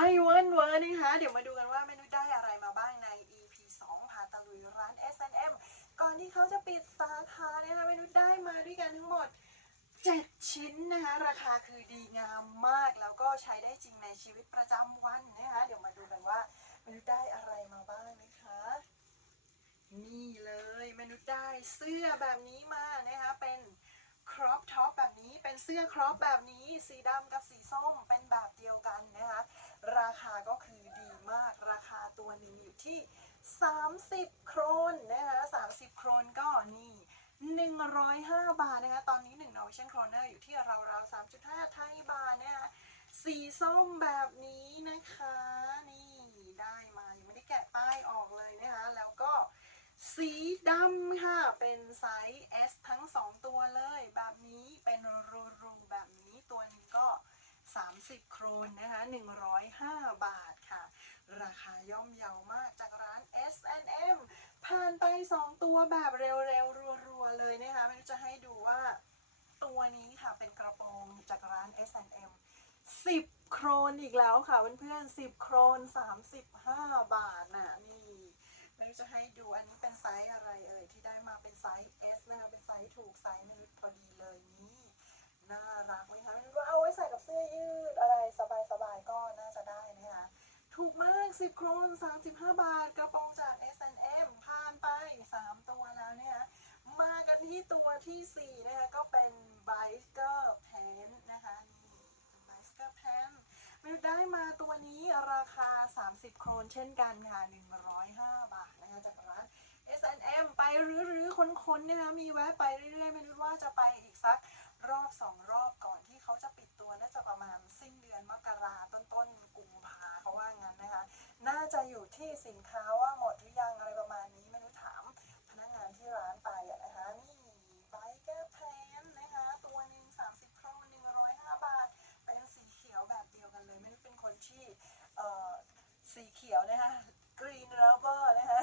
ไม่เวิร์นเวิร์นนะคะ เดี๋ยวมาดูกันว่าเมนูได้อะไรมาบ้างใน EP 2พาตะลุยร้าน S&M ก่อนที่เขาจะปิดสาขาเนี่ยนะคะเมนูได้มาด้วยกันทั้งหมด 7 ชิ้นนะคะ ราคาคือดีงามมากแล้วก็ใช้ได้จริงในชีวิตประจำวันนะคะ เดี๋ยวมาดูกันว่าเมนูได้อะไรมาบ้างนะคะ นี่เลยเมนูได้เสื้อแบบนี้มานะคะเป็นครอปท็อปแบบนี้เป็นเสื้อครอปแบบนี้สีดำกับสีส้มเป็นแบบเดียวกันนะคะ ราคาก็คือดีมากราคาตัวหนึ่งอยู่ที่ 30 โครนนะคะ30 โครนก็นี่105 บาทนะคะ ตอนนี้1 Norwegian Kroner อยู่ที่ราวๆ3.5 ไทยบาทนะคะสีส้มแบบนี้นะคะ นี่ได้มา ยังไม่ได้แกะป้ายออกเลยนะคะ แล้วก็สีดำค่ะ เป็นไซส์ S ทั้ง 2 ตัวเลยแบบนี้เป็นรูรูๆแบบนี้ตัวนี้ก็ 30 โครนนะคะ105 บาทค่ะ ราคาย่อมเยาวมากจากร้าน S&M ผ่านไป 2 ตัวแบบเร็วๆ รัวๆ เลยนะคะไม่รู้จะให้ดูว่าตัวนี้ค่ะเป็นกระโปรงจากร้าน S&M 10 โครนอีกแล้วค่ะเพื่อนๆ10 โครน 35 บาทน่ะนี่ไม่รู้จะให้ดูอันนี้เป็นไซส์อะไรเอ่ยที่ได้มาเป็นไซส์ S นะคะเป็นไซส์ถูกไซส์มนุษย์พอดีเลยนี่ น่ารักไหมคะไม่รู้ว่าเอาไว้ใส่กับเสื้อยืดอะไรสบายๆก็น่าจะได้นะคะถูกมาก 10 โครน 35 บาท กระโปรงจาก S&M ผ่านไป 3 ตัวแล้วเนี่ย มากันที่ตัวทีสี่4 นะคะ ก็เป็น Biker Pant นะคะนี่เป็น Biker Pant ไม่ได้มาตัวนี้ราคา 30 โครนเช่นกันค่ะ 105 บาทนะคะจากร้าน S&M ไปรื้อๆค้นๆนะคะมีแวะไปเรื่อยๆ ไม่รู้ว่าจะไปอีกสัก รอบสองรอบก่อนที่เขาจะปิดตัวน่าจะประมาณสิ้นเดือนมกราต้นๆกุมภาเขาว่างั้นนะคะ น่าจะอยู่ที่สินค้าว่าหมดหรือยังอะไรประมาณนี้ไม่รู้ถามพนักงานที่ร้านไปอะนะคะนี่ไบเกอร์แพนนะคะตัวหนึ่ง30โครองหน105บาท เป็นสีเขียวแบบเดียวกันเลย ไม่รู้เป็นคนที่เอ่อสีเขียวนะคะ Green Lover นะคะ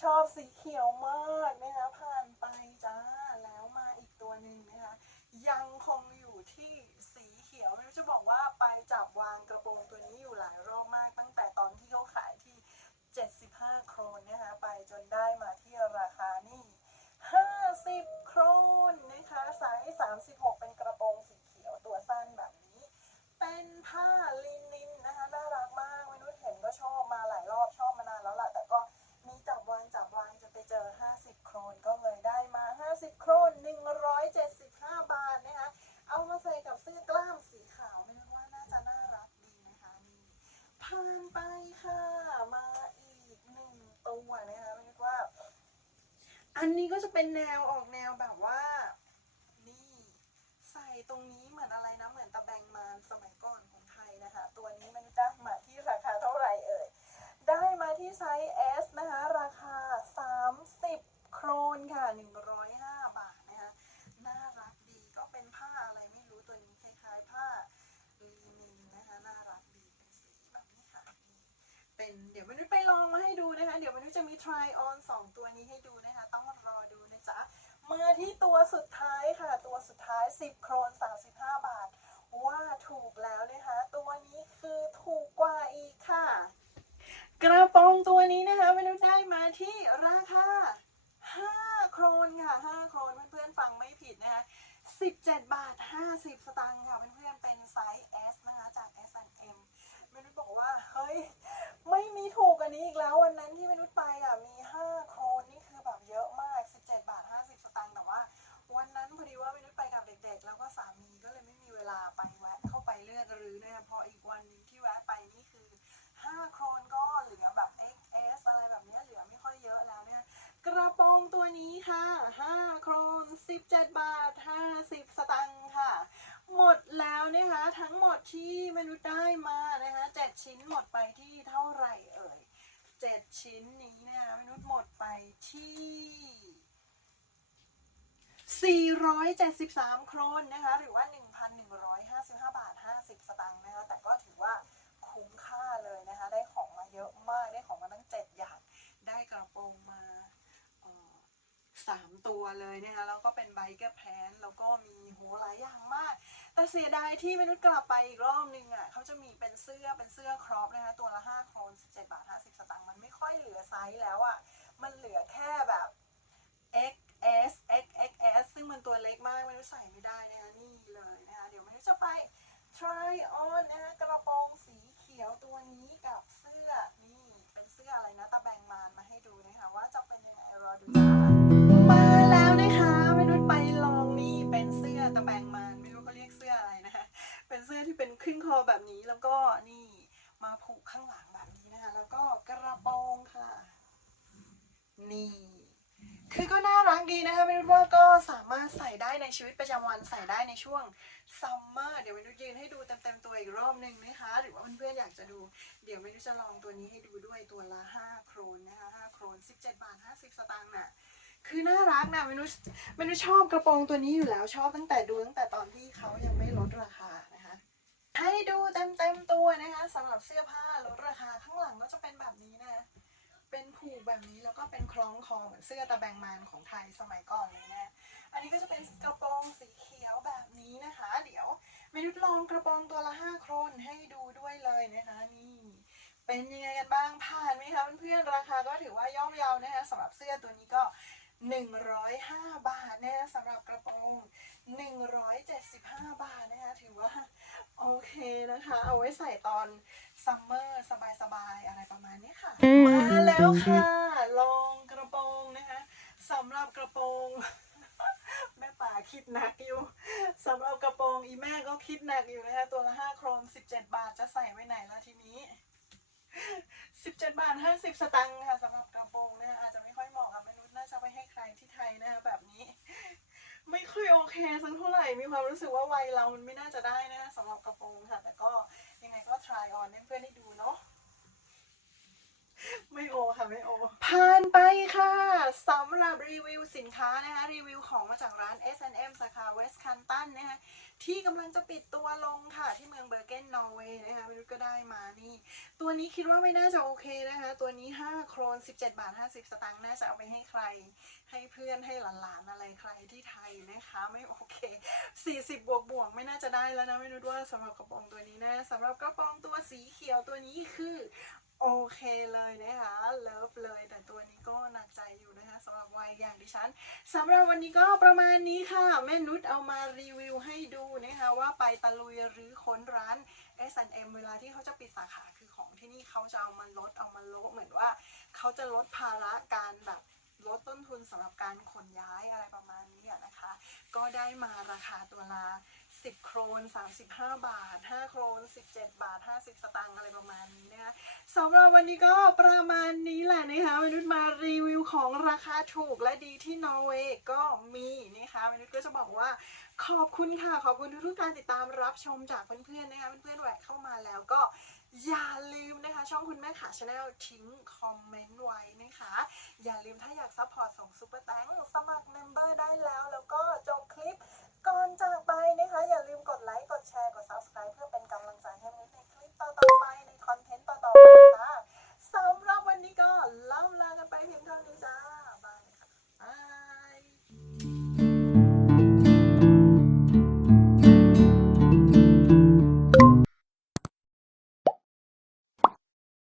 ชอบสีเขียวมากนะคะผ่านไปจ้า แล้วมาอีกตัวหนึ่งนะคะ ยังคงอยู่ที่สีเขียวไม่รู้จะบอกว่าไปจับวางกระโปรงตัวนี้อยู่หลายรอบมาก ตั้งแต่ตอนที่เขาขายที่ 75 โครนนะคะ ไปจนได้มาที่ราคานี่ 50 โครนนะคะไซส์36 เป็นกระโปรงสีเขียวตัวสั้นแบบนี้ เป็นผ้าลินินนะคะ น่ารักมากมนุษย์เห็นก็ชอบมาหลายรอบชอบมานานแล้วล่ะ แต่ก็มีจับวางจับวางจะไปเจอ 50 โครนก็เลยได้มา 50 โครน 175 บาทนะคะ เอามาใส่กับเสื้อกล้ามสีขาวไม่รู้ว่าน่าจะน่ารักดีนะคะนี่ผ่านไปค่ะ มาอีกหนึ่งตัวนะคะไม่รู้ว่า อันนี้ก็จะเป็นแนวออกแนวแบบว่า นี่ใส่ตรงนี้เหมือนอะไรนะ เหมือนตะแบงมานสมัยก่อนของไทยนะคะ ตัวนี้มันได้มาที่ราคาเท่าไหร่เอ่ย ได้มาที่ไซส์ S นะคะ ราคา 30 โครนค่ะ 105 บาทนะคะ น่ารักดีก็เป็นผ้าอะไรไม่รู้ตัวนี้คล้ายๆ ผ้าลีนินนะคะ น่ารักดีเป็นสีแบบนี้ค่ะ เป็นเดี๋ยวมนุษย์ไปลองมาให้ดูนะคะ เดี๋ยวมนุษย์จะมี try on 2 ตัวนี้ให้ดูนะคะต้อง มาที่ตัวสุดท้ายค่ะ ตัวสุดท้าย 10 โครน 35 บาท ว่าถูกแล้วนะคะ ตัวนี้คือถูกกว่าอีกค่ะ กระโปรงตัวนี้นะคะมนุษย์ได้มาที่ราคา5 โครนค่ะ 5 โครนเพื่อนๆฟังไม่ผิดนะคะ17 บาท 50 สตางค์ค่ะเพื่อนๆเป็นไซส์ S นะคะจาก S&M มนุษย์บอกว่า เฮ้ย ไม่มีถูกกว่านี้อีกแล้ววันนั้นที่มนุษย์ไปอะมี 5 โครนนี่คือแบบเยอะมาก 17 บาท 50 สตังค์ค่ะ หมดแล้วนะคะ ทั้งหมดที่มนุษย์ได้มานะคะ7ชิ้นหมดไปที่เท่าไหร่เอ่ย7ชิ้นนี้เนี่ยมนุษย์หมดไปที่ 473 โครนนะคะ หรือว่า 1,155 บาท 50 สตังค์นะคะ แต่ก็ถือว่าคุ้มค่าเลยนะคะ ได้ของมาเยอะมาก ได้ของมาตั้ง 7 อย่าง ได้กระโปรงมาสามตัวเลยนะคะแล้ว ก็แพนแล้วก็มีโหหลายอย่างมาก แต่เสียดายที่มนุษย์กลับไปอีกรอบนึงอะเขาจะมีเป็นเสื้อเป็นเสื้อครอปนะคะตัวละ5โครน17บาท50 สตางค์มันไม่ค่อยเหลือไซส์แล้วอะมันเหลือแค่แบบ XS XXS ซึ่งมันตัวเล็กมากมนุษย์ใส่ไม่ได้นะคะนี่เลยนะคะเดี๋ยวมนุษย์จะไป try on นะคะกระโปรงสีเขียวตัวนี้กับเสื้อนี่ ข้างหลังแบบนี้นะคะ แล้วก็กระโปรงค่ะ นี่ คือก็น่ารักดีนะคะไม่รู้ว่าก็สามารถใส่ได้ในชีวิตประจำวันใส่ได้ในช่วงซัมเมอร์เดี๋ยวไม่รู้ยืนให้ดูเต็มๆตัวอีกรอบหนึ่งนะคะ หรือว่าเพื่อนๆอยากจะดู เดี๋ยวไม่รู้จะลองตัวนี้ให้ดูด้วยตัวละ 5 โครนนะคะ 5 โครน 17 บาท 50 สตางค์น่ะคือน่ารักนะเมนูเมนูชอบกระโปรงตัวนี้อยู่แล้วชอบตั้งแต่ดูตั้งแต่ตอนที่เขายังไม่ลดราคานะคะ ให้ดูเต็มๆตัวนะคะสำหรับเสื้อผ้าลดราคาข้างหลังก็จะเป็นแบบนี้นะ เป็นผูกแบบนี้แล้วก็เป็นคล้องคอเหมือนเสื้อตะแบงมานของไทยสมัยก่อนเลยนะ อันนี้ก็จะเป็นกระโปรงสีเขียวแบบนี้นะคะ เดี๋ยวเมนุษลองกระโปรงตัวละห้าโครนให้ดูด้วยเลยนะคะนี่เป็นยังไงกันบ้างผ่านไหมคะเพื่อนๆราคาก็ถือว่าย่อมเยาวนะคะสำหรับเสื้อตัวนี้ก็105 บาทนะคะสำหรับกระโปรง 175 บาทนะคะถือว่า นะคะ เอาไว้ใส่ตอนซัมเมอร์สบายๆอะไรประมาณนี้ค่ะ มาแล้วค่ะลองกระโปรงนะคะสำหรับกระโปรงแม่ป่าคิดหนักอยู่สำหรับกระโปรงอีแม่ก็คิดหนักอยู่นะคะตัวละ5โครน17บาทจะใส่ไว้ไหนล่ะทีนี้17บาท50สตังค์ค่ะสำหรับกระโปรงนะคะอาจจะไม่ค่อยเหมาะกับมนุษย์น่าจะไปให้ใครที่ไทยนะคะแบบนี้ ไม่ค่อยโอเคสักเท่าไหร่ มีความรู้สึกว่าวัยเรามันไม่น่าจะได้นะคะสำหรับกระโปรงค่ะ แต่ก็ยังไงก็ try on ให้เพื่อนได้ดูเนาะไม่โอค่ะ ไม่โอ ผ่านไปค่ะสำหรับรีวิวสินค้านะคะ รีวิวของมาจากร้าน S&M สาขาเวสคันตันนะคะ ที่กำลังจะปิดตัวลงค่ะ ที่เมืองเบอร์เกนนอร์เวย์นะคะไม่รู้ก็ได้มานี่ ตัวนี้คิดว่าไม่น่าจะโอเคนะคะ ตัวนี้ 5 โครน 17 บาท 50 สตางค์น่าจะเอาไปให้ใคร ให้เพื่อนให้หลานๆอะไรใครที่ไทยนะคะ ไม่โอเค 40 บวกบวกไม่น่าจะได้แล้วนะไม่รู้ว่าสำหรับกระโปรงตัวนี้นะสำหรับกระโปรงตัวสีเขียวตัวนี้คือโอเคเลยนะคะเลิฟเลย แต่ตัวนี้ก็หนักใจอยู่นะคะ สำหรับวัยอย่างดิฉันสำหรับวันนี้ก็ประมาณนี้ค่ะ แม่นุชเอามารีวิวให้ดูนะคะว่าไปตะลุยหรือค้นร้าน S&M เวลาที่เขาจะปิดสาขาคือของที่นี่เขาจะเอามาลดเอามาลดเหมือนว่าเขาจะลดภาระการแบบลดต้นทุนสำหรับการขนย้ายอะไรประมาณนี้นะคะ ก็ได้มาราคาตัวละ 10 โครน 35 บาท 5 โครน 17 บาท 50 สตางค์อะไรประมาณนี้นะคะสำหรับวันนี้ก็ประมาณนี้แหละนะคะมนุษย์มารีวิวของราคาถูกและดีที่นอร์เวย์ก็มีนะคะมนุษย์ก็จะบอกว่าขอบคุณค่ะ ขอบคุณทุกๆการติดตามรับชมจากเพื่อนๆนะคะเพื่อนๆแหวะเข้ามาแล้วก็อย่าลืมนะคะ ช่องคุณแม่ขาชาแนลทิ้งคอมเมนต์ไว้นะคะ อย่าลืมถ้าอยากซัพพอร์ตส่งซุปเปอร์แตงสมัครเมมเบอร์ได้แล้ว แล้วก็จบคลิป ก่อนจากไปนะคะ อย่าลืมกดไลค์ กดแชร์ กด subscribe เพื่อเป็นกำลังใจให้มิดใน